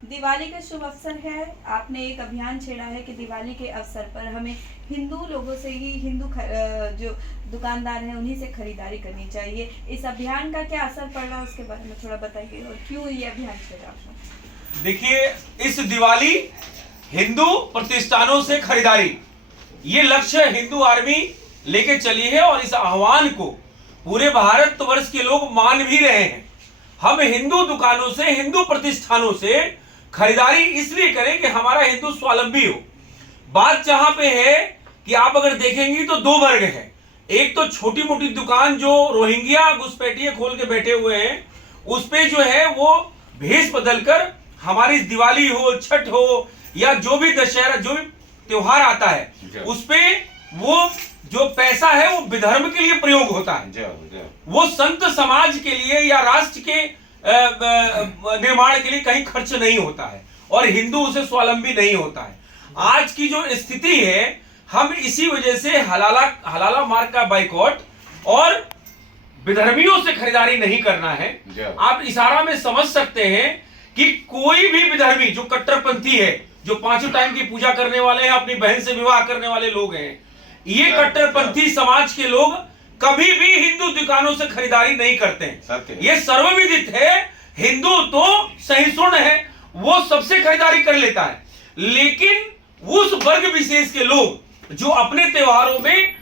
दिवाली का शुभ अवसर है। आपने एक अभियान छेड़ा है कि दिवाली के अवसर पर हमें हिंदू लोगों से ही जो दुकानदार हैं उन्हीं से खरीदारी करनी चाहिए। इस अभियान का क्या असर पड़ रहा है उसके बारे में थोड़ा बताइए और क्यों ये अभियान छेड़ा आपने? देखिए, इस दिवाली हिंदू प्रतिष्ठानों से खरीदारी, ये लक्ष्य हिंदू आर्मी लेके चली है और इस आह्वान को पूरे भारतवर्ष के लोग मान भी रहे हैं। हम हिंदू दुकानों से, हिंदू प्रतिष्ठानों से खरीदारी इसलिए करें कि हमारा हिंदू स्वावलंबी हो। बात जहां पे है कि आप अगर देखेंगी तो दो वर्ग है। एक तो छोटी मोटी दुकान जो रोहिंग्या घुसपैठिए खोल के बैठे हुए हैं, उस पे जो है वो भेष बदलकर हमारी दिवाली हो, छठ हो या जो भी दशहरा, जो भी त्योहार आता है, उस पे वो जो पैसा है वो विधर्म के लिए प्रयोग होता है। वो संत समाज के लिए या राष्ट्र के निर्माण के लिए कहीं खर्च नहीं होता है और हिंदू उसे स्वावलंबी नहीं होता है। आज की जो स्थिति है, हम इसी वजह से हलाला मार्ग का बाइकआउट और विधर्मियों से खरीदारी नहीं करना है। आप इशारा में समझ सकते हैं कि कोई भी विधर्मी जो कट्टरपंथी है, जो पांचों टाइम की पूजा करने वाले हैं, अपनी बहन से विवाह करने वाले लोग हैं, ये कट्टरपंथी समाज के लोग कभी भी हिंदू दुकानों से खरीदारी नहीं करते हैं। ये सर्वविदित है। हिंदू तो सहिष्णु है, वो सबसे खरीदारी कर लेता है, लेकिन उस वर्ग विशेष के लोग जो अपने त्योहारों में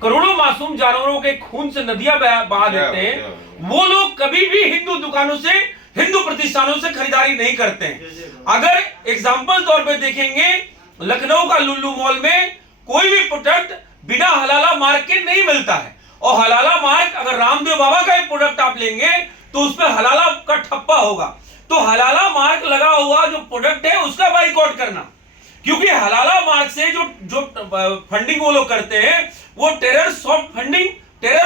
करोड़ों मासूम जानवरों के खून से नदियां बहा देते हैं, वो लोग कभी भी हिंदू दुकानों से, हिंदू प्रतिष्ठानों से खरीदारी नहीं करते हैं। अगर एग्जाम्पल तौर पे देखेंगे, लखनऊ का लुल्लू मॉल में कोई भी प्रोडक्ट बिना हलाला मार्क के नहीं मिलता है, और हलाला मार्क अगर रामदेव बाबा का एक प्रोडक्ट आप लेंगे तो उसमें हलाला का ठप्पा होगा। तो हलाला मार्क लगा हुआ जो प्रोडक्ट है उसका बाइकआउट करना, क्योंकि हलाला मार्क से जो फंडिंग वो लोग करते हैं वो टेरर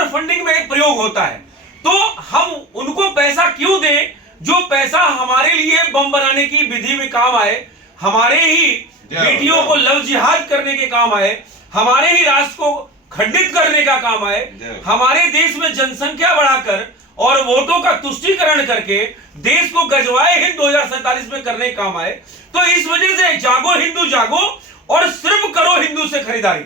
फंडिंग में एक प्रयोग होता है। तो हम उनको पैसा क्यों दें जो पैसा हमारे लिए बम बनाने की विधि में काम आए, हमारे ही बेटियों को लव जिहाद करने के काम आए, हमारे ही राष्ट्र को खंडित करने का काम आए, हमारे देश में जनसंख्या बढ़ाकर और वोटों का तुष्टीकरण करके देश को गजवाए हिंद 2047 में करने का काम आए। तो इस वजह से जागो हिंदू जागो और सिर्फ करो हिंदू से खरीदारी।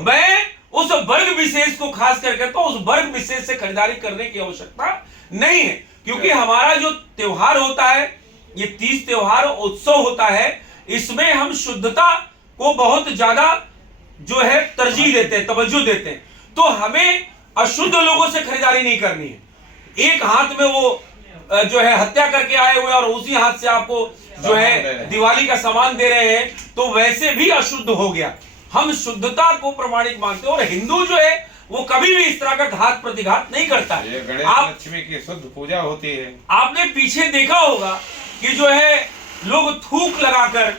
मैं उस वर्ग विशेष को खास कर कहता हूं, उस वर्ग विशेष से खरीदारी करने की आवश्यकता नहीं है, क्योंकि हमारा जो त्योहार होता है, ये 30 त्योहार उत्सव होता है, इसमें हम शुद्धता को बहुत ज्यादा जो है तरजीह देते हैं, तवज्जो देते हैं। तो हमें अशुद्ध लोगों से खरीदारी नहीं करनी है। एक हाथ में वो जो है हत्या करके आए हुए और उसी हाथ से आपको जो है दिवाली का सामान दे रहे हैं, तो वैसे भी अशुद्ध हो गया। हम शुद्धता को प्रमाणिक मानते हैं और हिंदू जो है वो कभी भी इस तरह का घात प्रतिघात नहीं करता है। लक्ष्मी की शुद्ध पूजा होती है। आपने पीछे देखा होगा कि जो है लोग थूक लगाकर,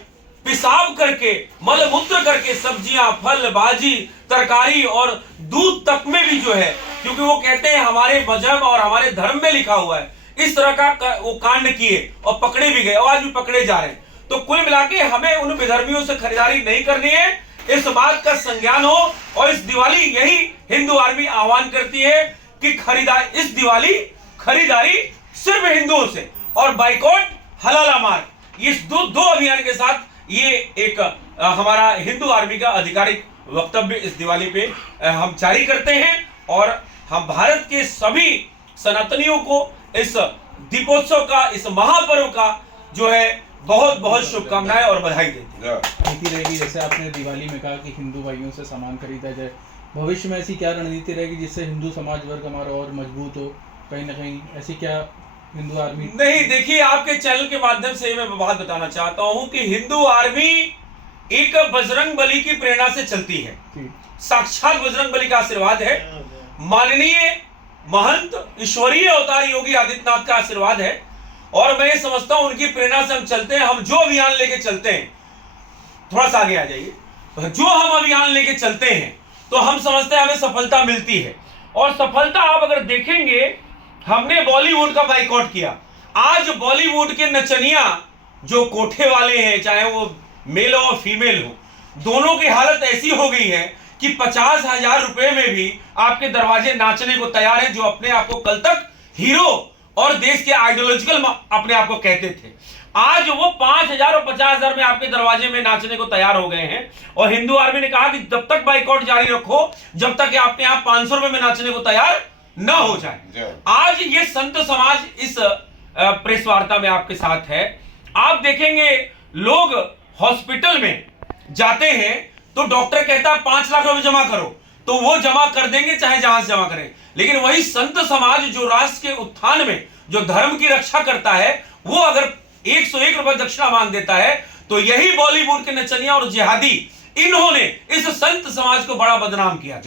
पेशाब करके, मल मूत्र करके सब्जियां, फल, भाजी, तरकारी और दूध तक में भी जो है, क्योंकि वो कहते हैं हमारे मजहब और हमारे धर्म में लिखा हुआ है, इस तरह का वो कांड किए और पकड़े भी गए और आज भी पकड़े जा रहे हैं। तो कुल मिला के हमें उन विधर्मियों से खरीदारी नहीं करनी है। इस बात का संज्ञान हो और इस दिवाली यही हिंदू आर्मी आह्वान करती है कि इस दिवाली खरीदारी सिर्फ हिंदुओं से और बाइकआउट हलाला मार्ग, इस दो अभियान के साथ ये एक हमारा हिंदू आर्मी का आधिकारिक वक्तव्य इस दिवाली पे हम जारी करते हैं और हम भारत के सभी सनातनियों को इस दीपोत्सव का, इस महापर्व का जो है बहुत बहुत शुभकामनाएं और बधाई देते हैं। रणनीति रहेगी, जैसे आपने दिवाली में कहा कि हिंदू भाइयों से सामान खरीदा जाए, भविष्य में ऐसी क्या रणनीति रहेगी जिससे हिंदू समाज वर्ग हमारा और मजबूत हो? कहीं ना कहीं ऐसी क्या हिंदू आर्मी? नहीं, देखिए, आपके चैनल के माध्यम से मैं बात बताना चाहता हूं कि हिंदू आर्मी एक बजरंग बली की प्रेरणा से चलती है। साक्षात बजरंग बली का आशीर्वाद है, माननीय महंत ईश्वरीय अवतार योगी आदित्यनाथ का आशीर्वाद है, और मैं ये समझता हूं उनकी प्रेरणा से हम चलते हैं। हम जो अभियान लेके चलते हैं, थोड़ा सा आगे आ जाइए, जो हम अभियान लेके चलते हैं तो हम समझते हैं हमें सफलता मिलती है। और सफलता आप अगर देखेंगे, हमने बॉलीवुड का बाइकआउट किया। आज बॉलीवुड के नचनिया जो कोठे वाले हैं, चाहे वो मेल हो और फीमेल हो, दोनों की हालत ऐसी हो गई है कि 50,000 रुपए में भी आपके दरवाजे नाचने को तैयार हैं, जो अपने आप को कल तक हीरो और देश के आइडियोलॉजिकल अपने आप को कहते थे। आज वो 5,000 और 50,000 में आपके दरवाजे में नाचने को तैयार हो गए हैं। और हिंदू आर्मी ने कहा कि जब तक बाइकआउट जारी रखो जब तक आपके यहाँ 500 रुपए में नाचने को तैयार न हो जाए। आज ये संत समाज इस प्रेस वार्ता में आपके साथ है। आप देखेंगे लोग हॉस्पिटल में जाते हैं तो डॉक्टर कहता है 5 लाख रुपए जमा करो, तो वो जमा कर देंगे चाहे जहां से जमा करें। लेकिन वही संत समाज जो राष्ट्र के उत्थान में जो धर्म की रक्षा करता है, वो अगर 101 रुपए दक्षिणा मांग देता है, तो यही बॉलीवुड के नचनिया और जिहादी इन्होंने इस संत समाज को बड़ा बदनाम किया।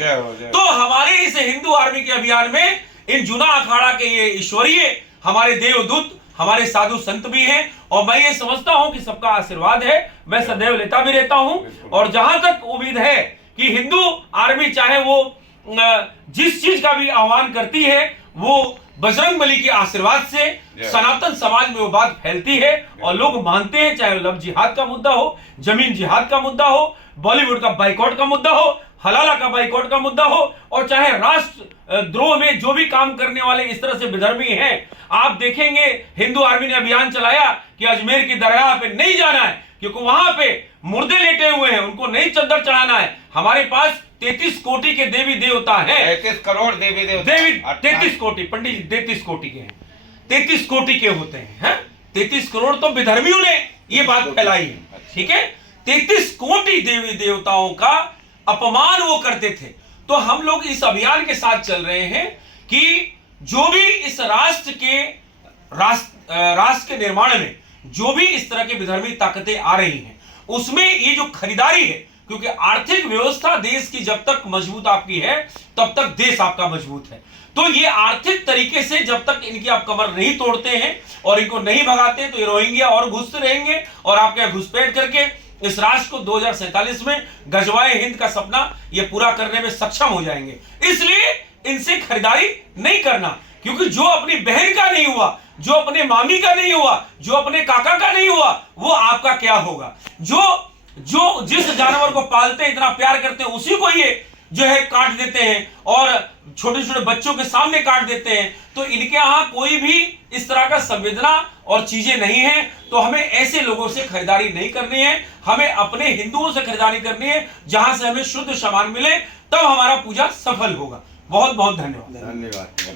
तो हमारे इस हिंदू आर्मी के अभियान में इन जुना अखाड़ा के ये ईश्वरीय हमारे देवदूत हमारे साधु संत भी हैं, और मैं ये समझता हूं कि सबका आशीर्वाद है, मैं सदैव लेता भी रहता हूं। और जहां तक उम्मीद है कि हिंदू आर्मी चाहे वो जिस चीज का भी आह्वान करती है, वो बजरंगबली के आशीर्वाद से सनातन समाज में वो बात फैलती है और लोग मानते हैं। चाहे लव जिहाद का मुद्दा हो, जमीन जिहाद का मुद्दा हो, बॉलीवुड का बाइकआउट का मुद्दा हो, हलाला का बाइकआउट का मुद्दा हो, और चाहे राष्ट्र द्रोह में जो भी काम करने वाले इस तरह से विधर्मी हैं। आप देखेंगे हिंदू आर्मी ने अभियान चलाया कि अजमेर की दरगाह पे नहीं जाना है, क्योंकि वहां पे मुर्दे लेटे हुए हैं, उनको नहीं चद्दर चढ़ाना है। हमारे पास 33 कोटि के देवी देवता हैं, 33 करोड़ देवी देवता, 33 कोटि पंडित जी 33 कोटि के हैं, 33 कोटि के होते हैं। 33 करोड़ तो विधर्मियों ने ये बात फैलाई है, ठीक है। 33 कोटि देवी देवताओं का अपमान वो करते थे। तो हम लोग इस अभियान के साथ चल रहे हैं कि जो भी इस राष्ट्र के निर्माण में जो भी इस तरह की विधर्मी ताकतें आ रही हैं, उसमें ये जो खरीदारी है, क्योंकि आर्थिक व्यवस्था देश की जब तक मजबूत आपकी है तब तक देश आपका मजबूत है। तो ये आर्थिक तरीके से जब तक इनकी आप कमर नहीं तोड़ते हैं और इनको नहीं भगाते हैं, तो ये रोहिंग्या और घुसते रहेंगे और आपके यहाँ घुसपैठ करके इस राष्ट्र को 2047 में गजवाए हिंद का सपना ये पूरा करने में सक्षम हो जाएंगे। इसलिए इनसे खरीदारी नहीं करना, क्योंकि जो अपनी बहन का नहीं हुआ, जो अपने मामी का नहीं हुआ, जो अपने काका का नहीं हुआ, वो आपका क्या होगा। जो जिस जानवर को पालते हैं, इतना प्यार करते हैं, उसी को ये जो है काट देते हैं और छोटे छोटे बच्चों के सामने काट देते हैं। तो इनके यहाँ कोई भी इस तरह का संवेदना और चीजें नहीं है। तो हमें ऐसे लोगों से खरीदारी नहीं करनी है, हमें अपने हिंदुओं से खरीदारी करनी है, जहां से हमें शुद्ध सामान मिले, तब हमारा पूजा सफल होगा। बहुत बहुत धन्यवाद।